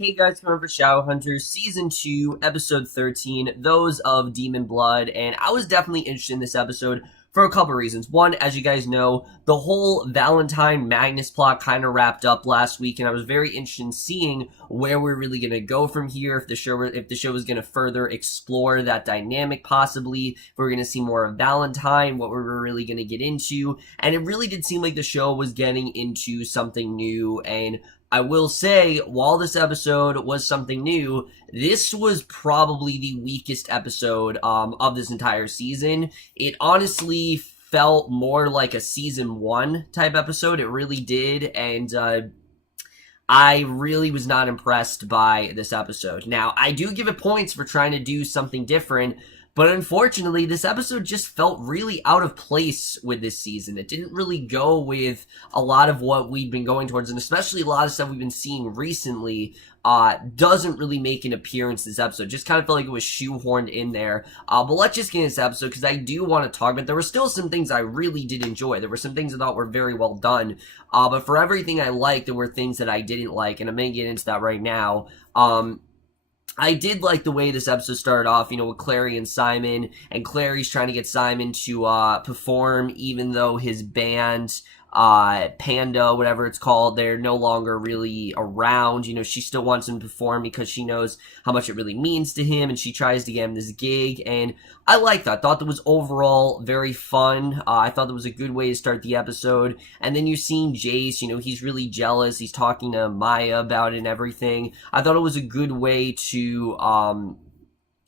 Hey guys, remember Shadowhunters Season 2, Episode 13, Those of Demon Blood, and I was definitely interested in this episode for a couple reasons. One, as you guys know, the whole Valentine Magnus plot kind of wrapped up last week, and I was very interested in seeing where we're really going to go from here, if the show was going to further explore that dynamic possibly, if we're going to see more of Valentine, what we're really going to get into, and it really did seem like the show was getting into something new, and I will say, while this episode was something new, this was probably the weakest episode of this entire season. It honestly felt more like a season 1 type episode. It really did, and I really was not impressed by this episode. Now, I do give it points for trying to do something different, but unfortunately, this episode just felt really out of place with this season. It didn't really go with a lot of what we've been going towards, and especially a lot of stuff we've been seeing recently doesn't really make an appearance this episode. Just kind of felt like it was shoehorned in there. But let's just get into this episode, because I do want to talk about it. There were still some things I really did enjoy. There were some things I thought were very well done. But for everything I liked, there were things that I didn't like, and I'm going to get into that right now. I did like the way this episode started off, with Clary and Simon, and Clary's trying to get Simon to perform, even though his band, Panda, whatever it's called, they're no longer really around. She still wants him to perform because she knows how much it really means to him, and she tries to get him this gig, and I like that. I thought that was overall very fun. I thought that was a good way to start the episode, and then you're seeing Jace, he's really jealous, he's talking to Maya about it and everything. I thought it was a good way to,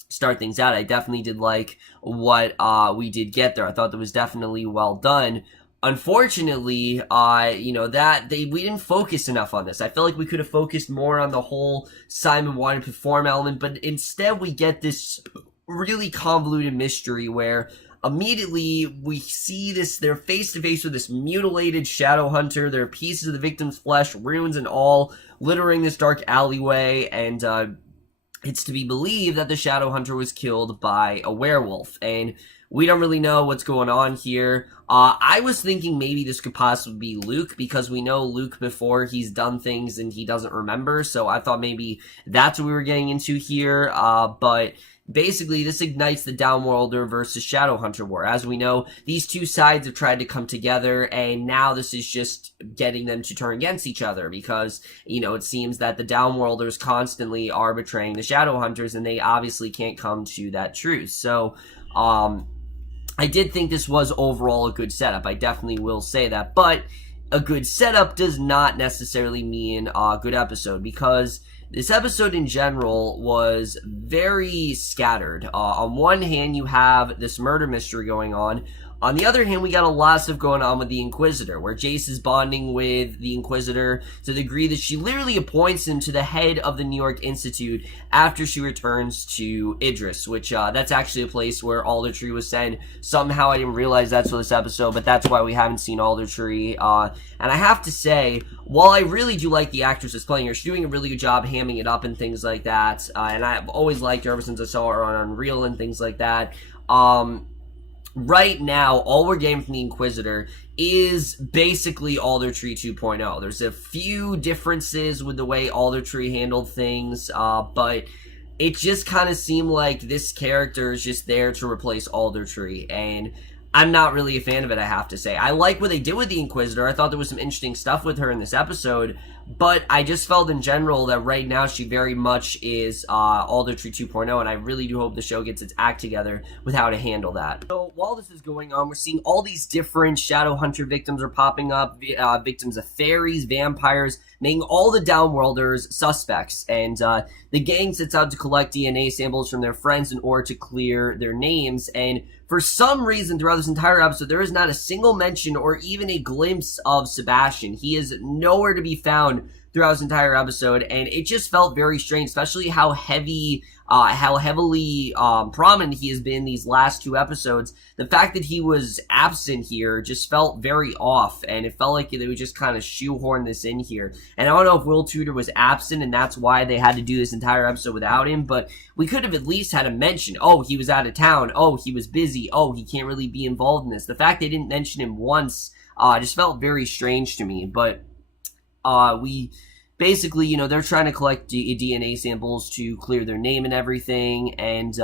start things out. I definitely did like what, we did get there. I thought that was definitely well done. Unfortunately, we didn't focus enough on this. I felt like we could have focused more on the whole Simon wanting to perform element, but instead we get this really convoluted mystery where immediately we see this, they're face to face with this mutilated Shadowhunter. There are pieces of the victim's flesh, runes and all, littering this dark alleyway, and it's to be believed that the Shadowhunter was killed by a werewolf, and we don't really know what's going on here. I was thinking maybe this could possibly be Luke, because we know Luke before, he's done things and he doesn't remember, so I thought maybe that's what we were getting into here, but basically this ignites the Downworlder versus Shadowhunter war. As we know, these two sides have tried to come together, and now this is just getting them to turn against each other, because, it seems that the Downworlders constantly are betraying the Shadowhunters, and they obviously can't come to that truth. So, I did think this was overall a good setup. I definitely will say that. But a good setup does not necessarily mean a good episode, because this episode in general was very scattered. On one hand, you have this murder mystery going on. On the other hand, we got a lot of stuff going on with the Inquisitor, where Jace is bonding with the Inquisitor to the degree that she literally appoints him to the head of the New York Institute after she returns to Idris, which that's actually a place where Aldertree was sent. Somehow I didn't realize that's for this episode, but that's why we haven't seen Aldertree. And I have to say, while I really do like the actress that's playing her, she's doing a really good job hamming it up and things like that, and I've always liked her ever since I saw her on Unreal and things like that. Right now, all we're getting from the Inquisitor is basically Aldertree 2.0. There's a few differences with the way Aldertree handled things, but it just kind of seemed like this character is just there to replace Aldertree, and I'm not really a fan of it, I have to say. I like what they did with the Inquisitor. I thought there was some interesting stuff with her in this episode, but I just felt in general that right now she very much is Aldertree 2.0, and I really do hope the show gets its act together with how to handle that. So while this is going on, we're seeing all these different Shadowhunter victims are popping up, victims of fairies, vampires, making all the Downworlders suspects, and the gang sets out to collect DNA samples from their friends in order to clear their names, and for some reason throughout this entire episode, there is not a single mention or even a glimpse of Sebastian. He is nowhere to be found throughout this entire episode, and it just felt very strange, especially how heavily prominent he has been these last two episodes. The fact that he was absent here just felt very off, and it felt like they would just kind of shoehorn this in here. And I don't know if Will Tudor was absent and that's why they had to do this entire episode without him, but we could have at least had a mention. Oh, he was out of town. Oh, he was busy. Oh, he can't really be involved in this. The fact they didn't mention him once just felt very strange to me, but we basically, you know, they're trying to collect DNA samples to clear their name and everything, and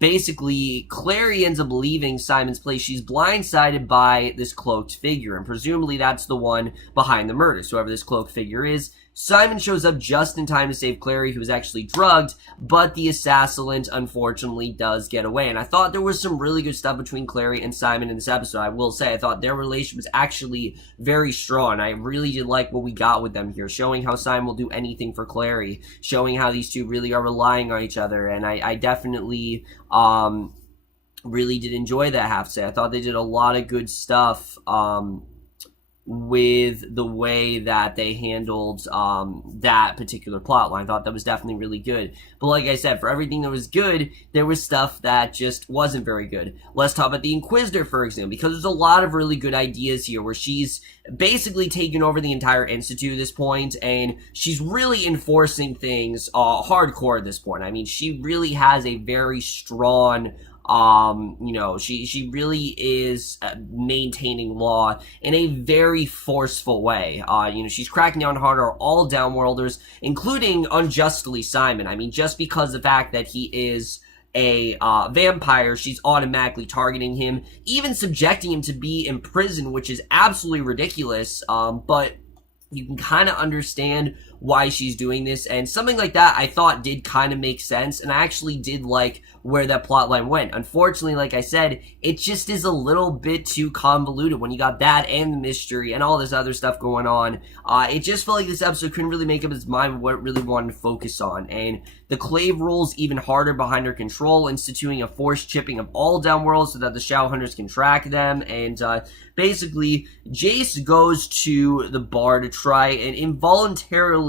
basically, Clary ends up leaving Simon's place. She's blindsided by this cloaked figure, and presumably that's the one behind the murders, whoever this cloaked figure is. Simon shows up just in time to save Clary, who was actually drugged, but the assailant, unfortunately, does get away. And I thought there was some really good stuff between Clary and Simon in this episode. I will say, I thought their relation was actually very strong. I really did like what we got with them here, showing how Simon will do anything for Clary, showing how these two really are relying on each other, and I definitely really did enjoy that, I have to say. I thought they did a lot of good stuff with the way that they handled that particular plot line. I thought that was definitely really good. But like I said, for everything that was good, there was stuff that just wasn't very good. Let's talk about the Inquisitor, for example, because there's a lot of really good ideas here where she's basically taken over the entire Institute at this point, and she's really enforcing things hardcore at this point. I mean, she really has a very strong you know, she really is maintaining law in a very forceful way. You know, she's cracking down harder on all downworlders, including unjustly Simon. I mean, just because of the fact that he is a vampire, she's automatically targeting him, even subjecting him to be in prison, which is absolutely ridiculous. But you can kind of understand why she's doing this, and something like that I thought did kind of make sense, and I actually did like where that plotline went. Unfortunately, like I said, it just is a little bit too convoluted when you got that and the mystery and all this other stuff going on. It just felt like this episode couldn't really make up its mind what it really wanted to focus on, and the Clave rules even harder behind her control, instituting a forced chipping of all downworlds so that the Shadowhunters can track them, and basically, Jace goes to the bar to try and involuntarily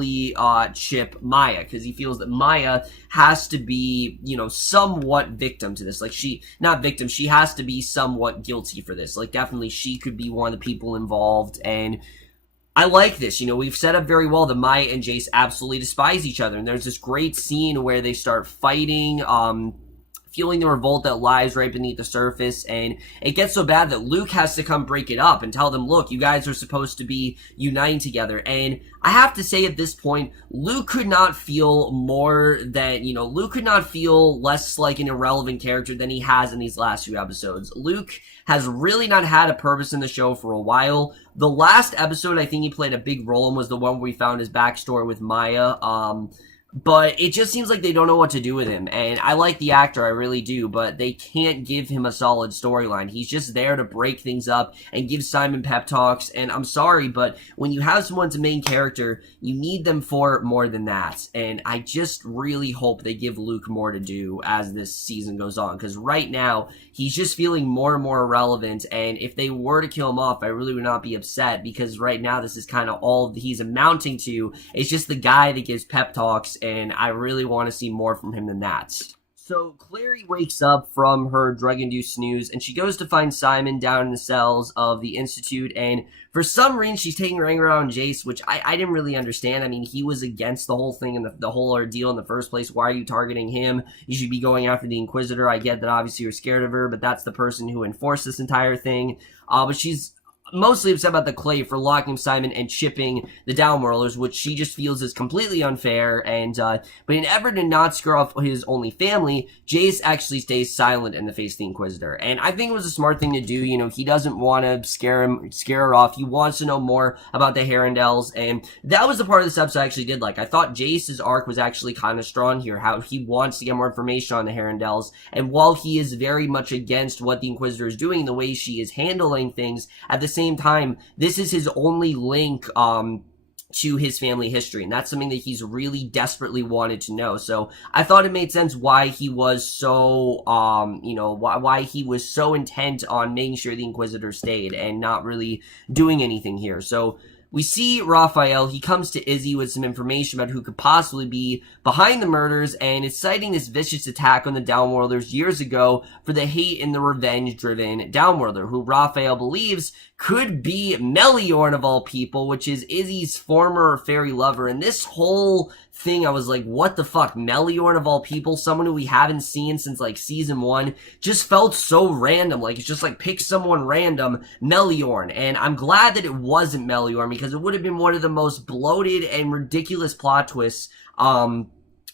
chip Maya, because he feels that Maya has to be, you know, somewhat victim to this. Like, not victim, she has to be somewhat guilty for this. Like, definitely she could be one of the people involved, and I like this. You know, we've set up very well that Maya and Jace absolutely despise each other, and there's this great scene where they start fighting, feeling the revolt that lies right beneath the surface, and it gets so bad that Luke has to come break it up and tell them, look, you guys are supposed to be uniting together. And I have to say at this point, Luke could not feel more than, you know, Luke could not feel less like an irrelevant character than he has in these last few episodes. Luke has really not had a purpose in the show for a while. The last episode I think he played a big role in was the one where we found his backstory with Maya, but it just seems like they don't know what to do with him, and I like the actor, I really do, but they can't give him a solid storyline. He's just there to break things up and give Simon pep talks, and I'm sorry, but when you have someone to main character, you need them for more than that, and I just really hope they give Luke more to do as this season goes on, because right now, he's just feeling more and more irrelevant, and if they were to kill him off, I really would not be upset, because right now, this is kind of all he's amounting to. It's just the guy that gives pep talks, and I really want to see more from him than that. So Clary wakes up from her drug-induced snooze, and she goes to find Simon down in the cells of the Institute, and for some reason she's taking her anger out on Jace, which I didn't really understand. I mean, he was against the whole thing and the whole ordeal in the first place. Why are you targeting him? You should be going after the Inquisitor. I get that obviously you're scared of her, but that's the person who enforced this entire thing. But she's mostly upset about the Clave for locking Simon and chipping the downworlders, which she just feels is completely unfair, and but in an effort to not scare off his only family, Jace actually stays silent in the face of the Inquisitor, and I think it was a smart thing to do. You know, he doesn't want to scare her off. He wants to know more about the Herondels, and that was the part of this episode I actually did like. I thought Jace's arc was actually kind of strong here, how he wants to get more information on the Herondels, and while he is very much against what the Inquisitor is doing, the way she is handling things, at the same time, this is his only link to his family history, and that's something that he's really desperately wanted to know. So I thought it made sense why he was so, you know, why he was so intent on making sure the Inquisitor stayed and not really doing anything here. So we see Raphael, he comes to Izzy with some information about who could possibly be behind the murders, and is citing this vicious attack on the Downworlders years ago for the hate and the revenge-driven Downworlder, who Raphael believes could be Meliorn of all people, which is Izzy's former fairy lover, and this whole thing, I was like, what the fuck? Meliorn of all people, someone who we haven't seen since like season 1, just felt so random. Like, it's just like, pick someone random, Meliorn. And I'm glad that it wasn't Meliorn, because it would have been one of the most bloated and ridiculous plot twists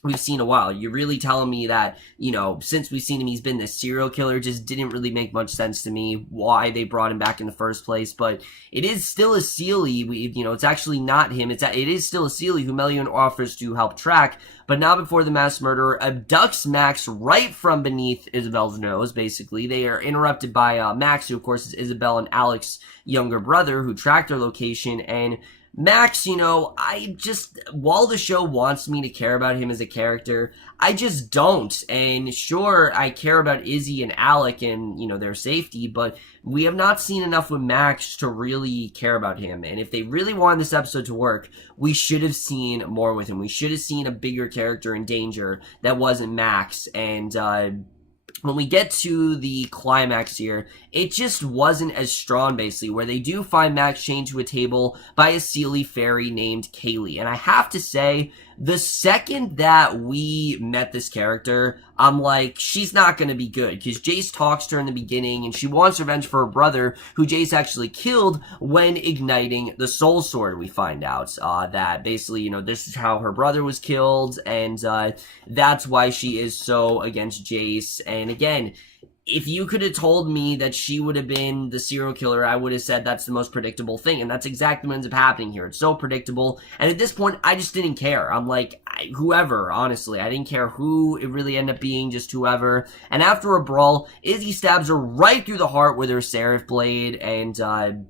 we've seen a while. You're really telling me that, you know, since we've seen him, he's been this serial killer. Just didn't really make much sense to me why they brought him back in the first place. But it is still a Seelie. You know, it's actually not him. It is still a Seelie who Meliorn offers to help track. But not before the mass murderer abducts Max right from beneath Isabel's nose, basically. They are interrupted by Max, who of course is Isabel and Alec's younger brother, who tracked their location. And Max, you know, while the show wants me to care about him as a character, I just don't. And sure, I care about Izzy and Alec and, you know, their safety, but we have not seen enough with Max to really care about him. And if they really wanted this episode to work, we should have seen more with him. We should have seen a bigger character in danger that wasn't Max. And, when we get to the climax here, it just wasn't as strong, basically, where they do find Max chained to a table by a Seelie fairy named Kaylee. And I have to say, the second that we met this character, I'm like, she's not going to be good, because Jace talks to her in the beginning, and she wants revenge for her brother, who Jace actually killed when igniting the soul sword. We find out that basically, you know, this is how her brother was killed, and that's why she is so against Jace. And again, if you could have told me that she would have been the serial killer, I would have said that's the most predictable thing. And that's exactly what ends up happening here. It's so predictable. And at this point, I just didn't care. I'm like, whoever, honestly. I didn't care who it really ended up being, just whoever. And after a brawl, Izzy stabs her right through the heart with her seraph blade, and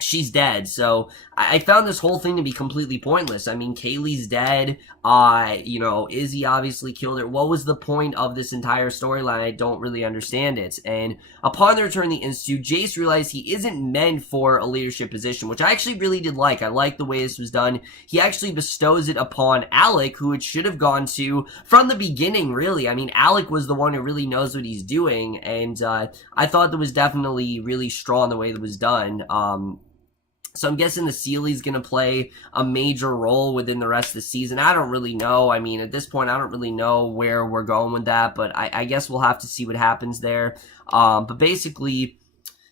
she's dead. So I found this whole thing to be completely pointless. I mean, Kaylee's dead. You know, Izzy obviously killed her. What was the point of this entire storyline? I don't really understand it. And upon their return to the Institute, Jace realized he isn't meant for a leadership position, which I actually really did like. I like the way this was done. He actually bestows it upon Alec, who it should have gone to from the beginning, really. I mean, Alec was the one who really knows what he's doing, and I thought that was definitely really strong the way that was done. So I'm guessing the Seelie's going to play a major role within the rest of the season. I don't really know. I mean, at this point, I don't really know where we're going with that, but I guess we'll have to see what happens there. But basically,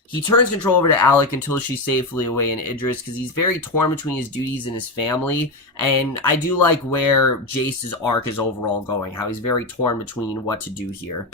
he turns control over to Alec until she's safely away in Idris, because he's very torn between his duties and his family. And I do like where Jace's arc is overall going, how he's very torn between what to do here.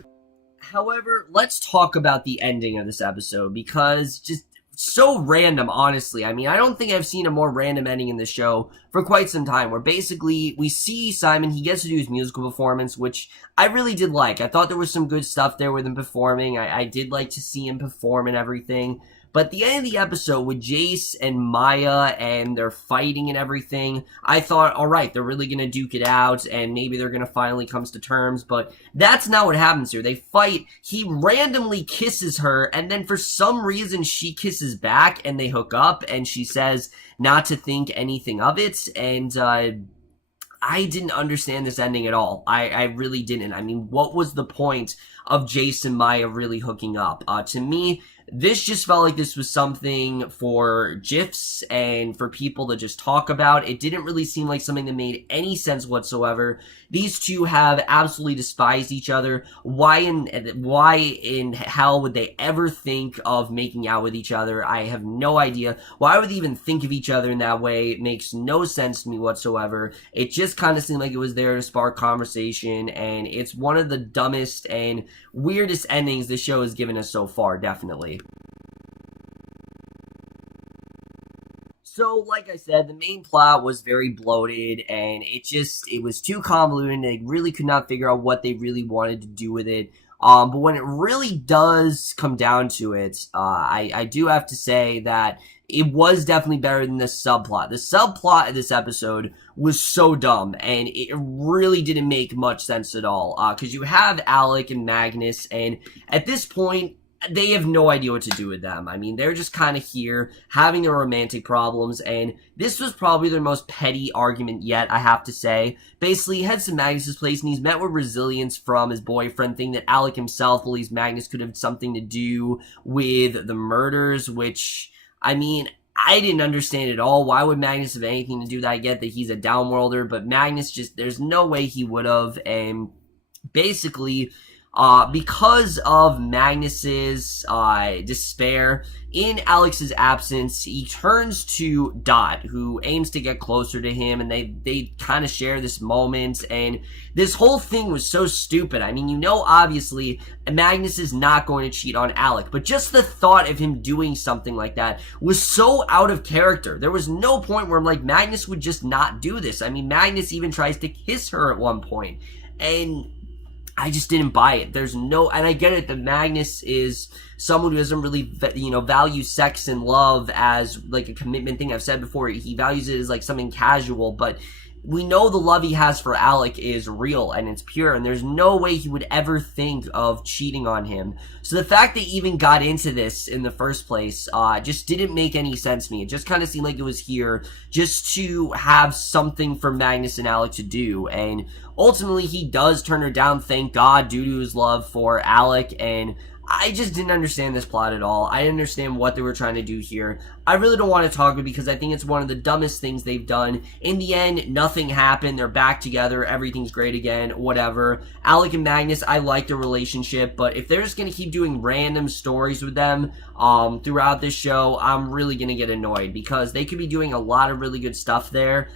However, let's talk about the ending of this episode, because just so random, honestly. I mean, I don't think I've seen a more random ending in the show for quite some time, where basically we see Simon, he gets to do his musical performance, which I really did like. I thought there was some good stuff there with him performing. I did like to see him perform and everything. But at the end of the episode, with Jace and Maya and they're fighting and everything, I thought, alright, they're really gonna duke it out, and maybe they're gonna finally come to terms, but that's not what happens here. They fight, he randomly kisses her, and then for some reason she kisses back, and they hook up, and she says not to think anything of it, and I didn't understand this ending at all. I really didn't. I mean, what was the point of Jace and Maya really hooking up? To me, this just felt like this was something for GIFs and for people to just talk about. It didn't really seem like something that made any sense whatsoever. These two have absolutely despised each other. Why in hell would they ever think of making out with each other? I have no idea. Why would they even think of each other in that way? It makes no sense to me whatsoever. It just kind of seemed like it was there to spark conversation, and it's one of the dumbest and weirdest endings the show has given us so far, definitely. So, like I said, the main plot was very bloated, and it was too convoluted, and they really could not figure out what they really wanted to do with it. But when it really does come down to it, I do have to say that it was definitely better than the subplot. The subplot of this episode was so dumb, and it really didn't make much sense at all. Because you have Alec and Magnus, and at this point, they have no idea what to do with them. I mean, they're just kind of here, having their romantic problems, and this was probably their most petty argument yet, I have to say. Basically, he heads to Magnus' place, and he's met with resilience from his boyfriend, thinking that Alec himself believes Magnus could have something to do with the murders, which, I mean, I didn't understand at all. Why would Magnus have anything to do with that? I get that he's a downworlder, but Magnus just, there's no way he would have. And basically, because of Magnus's despair, in Alex's absence, he turns to Dot, who aims to get closer to him, and they kind of share this moment, and this whole thing was so stupid. I mean, you know, obviously, Magnus is not going to cheat on Alec, but just the thought of him doing something like that was so out of character. There was no point where I'm like, Magnus would just not do this. I mean, Magnus even tries to kiss her at one point, and I just didn't buy it. There's no, and I get it that Magnus is someone who doesn't really, value sex and love as like a commitment thing. I've said before, he values it as like something casual, but we know the love he has for Alec is real and it's pure, and there's no way he would ever think of cheating on him. So the fact that he even got into this in the first place just didn't make any sense to me. It just kind of seemed like it was here just to have something for Magnus and Alec to do, and ultimately he does turn her down, thank God, due to his love for Alec, and I just didn't understand this plot at all. I didn't understand what they were trying to do here. I really don't want to talk about it because I think it's one of the dumbest things they've done. In the end, nothing happened. They're back together. Everything's great again. Whatever. Alec and Magnus, I like their relationship, but if they're just going to keep doing random stories with them throughout this show, I'm really going to get annoyed because they could be doing a lot of really good stuff there.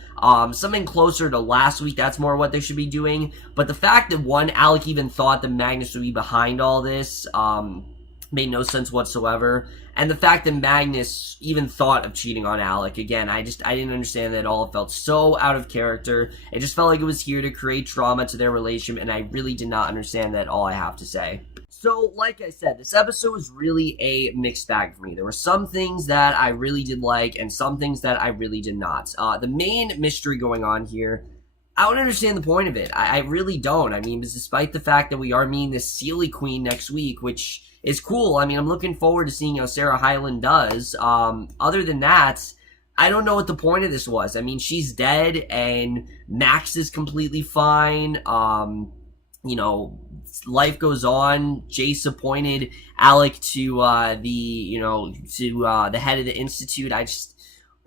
Something closer to last week, that's more what they should be doing. But the fact that, one, Alec even thought that Magnus would be behind all this, made no sense whatsoever. And the fact that Magnus even thought of cheating on Alec, again, I didn't understand that at all. It felt so out of character. It just felt like it was here to create trauma to their relationship, and I really did not understand that, all I have to say. So, like I said, this episode was really a mixed bag for me. There were some things that I really did like, and some things that I really did not. The main mystery going on here, I don't understand the point of it. I really don't. I mean, despite the fact that we are meeting this Sealy Queen next week, which is cool. I mean, I'm looking forward to seeing how Sarah Hyland does. Other than that, I don't know what the point of this was. I mean, she's dead, and Max is completely fine. Life goes on. Jace appointed Alec to the head of the Institute.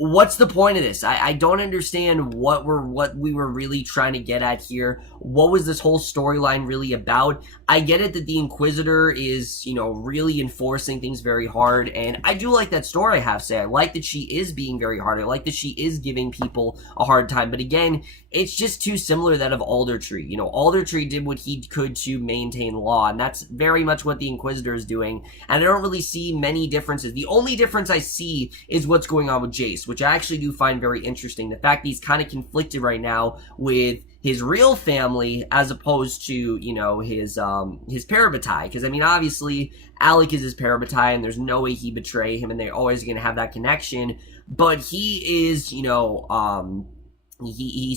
What's the point of this? I don't understand what we were really trying to get at here. What was this whole storyline really about? I get it that the Inquisitor is, really enforcing things very hard, and I do like that story, I have to say. I like that she is being very hard. I like that she is giving people a hard time, but again, it's just too similar to that of Aldertree. Aldertree did what he could to maintain law, and that's very much what the Inquisitor is doing, and I don't really see many differences. The only difference I see is what's going on with Jace, which I actually do find very interesting. The fact that he's kind of conflicted right now with his real family as opposed to, his parabatai. Because, I mean, obviously, Alec is his parabatai, and there's no way he'd betray him, and they're always going to have that connection. But he is, he's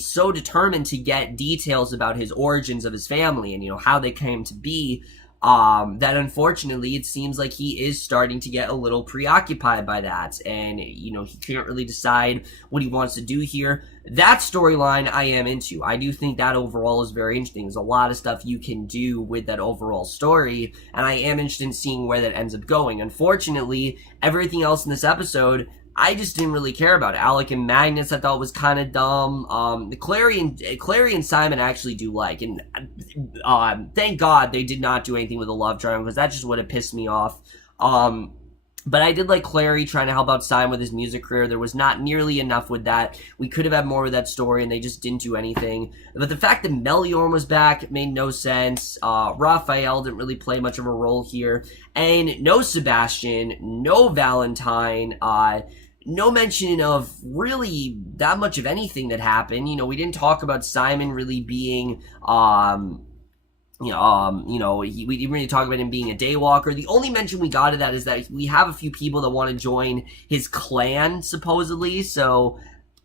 so determined to get details about his origins of his family and, how they came to be, that unfortunately it seems like he is starting to get a little preoccupied by that, and he can't really decide what he wants to do here. That storyline I am into. I do think that overall is very interesting. There's a lot of stuff you can do with that overall story, and I am interested in seeing where that ends up going. Unfortunately, everything else in this episode, I just didn't really care about it. Alec and Magnus I thought was kind of dumb. Clary and Simon I actually do like, and thank God they did not do anything with the love triangle, because that just would have pissed me off. But I did like Clary trying to help out Simon with his music career. There was not nearly enough with that. We could have had more with that story, and they just didn't do anything. But the fact that Meliorn was back made no sense. Raphael didn't really play much of a role here. And no Sebastian, no Valentine, no mention of really that much of anything that happened. We didn't talk about Simon really being, we didn't really talk about him being a daywalker. The only mention we got of that is that we have a few people that want to join his clan, supposedly, so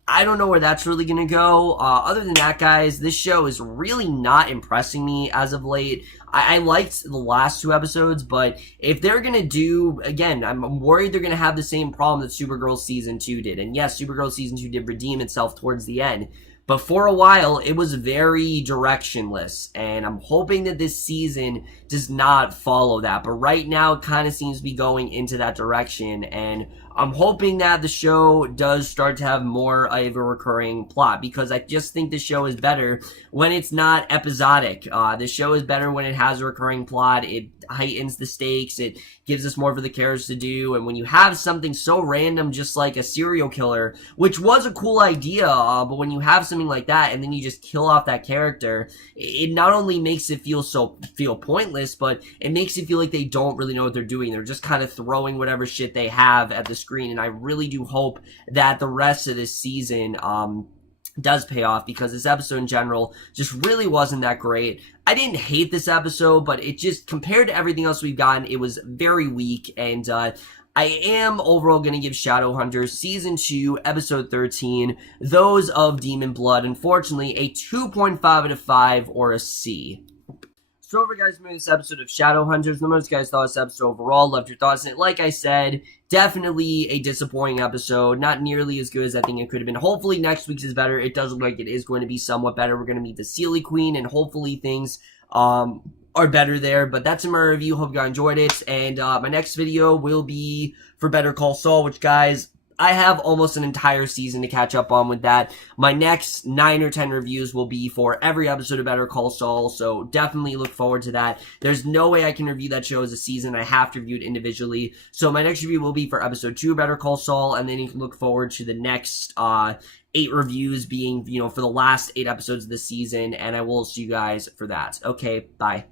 I don't know where that's really going to go. Other than that, guys, this show is really not impressing me as of late. I liked the last two episodes, but if they're going to do, again, I'm worried they're going to have the same problem that Supergirl Season 2 did. And yes, Supergirl Season 2 did redeem itself towards the end, but for a while, it was very directionless, and I'm hoping that this season does not follow that. But right now, it kind of seems to be going into that direction, and I'm hoping that the show does start to have more of a recurring plot, because I just think the show is better when it's not episodic. The show is better when it has a recurring plot. It heightens the stakes. It gives us more for the characters to do. And when you have something so random, just like a serial killer, which was a cool idea, but when you have something like that and then you just kill off that character, it not only makes it feel pointless, but it makes it feel like they don't really know what they're doing. They're just kind of throwing whatever shit they have at the screen. And I really do hope that the rest of this season does pay off, because this episode in general just really wasn't that great. I didn't hate this episode, but it just, compared to everything else we've gotten, it was very weak. And I am overall going to give Shadowhunters Season 2, Episode 13, Those of Demon Blood, unfortunately, a 2.5 out of 5, or a C. So over, guys, made this episode of Shadowhunters. Let me know what you guys thought of this episode overall. Loved your thoughts on it. Like I said, definitely a disappointing episode. Not nearly as good as I think it could have been. Hopefully next week's is better. It does look like it is going to be somewhat better. We're going to meet the Sealy Queen, and hopefully things are better there. But that's in my review. Hope you guys enjoyed it. And my next video will be for Better Call Saul, which, guys, I have almost an entire season to catch up on with that. My next 9 or 10 reviews will be for every episode of Better Call Saul, so definitely look forward to that. There's no way I can review that show as a season. I have to review it individually. So my next review will be for episode 2 of Better Call Saul, and then you can look forward to the next 8 reviews being, for the last 8 episodes of the season, and I will see you guys for that. Okay, bye.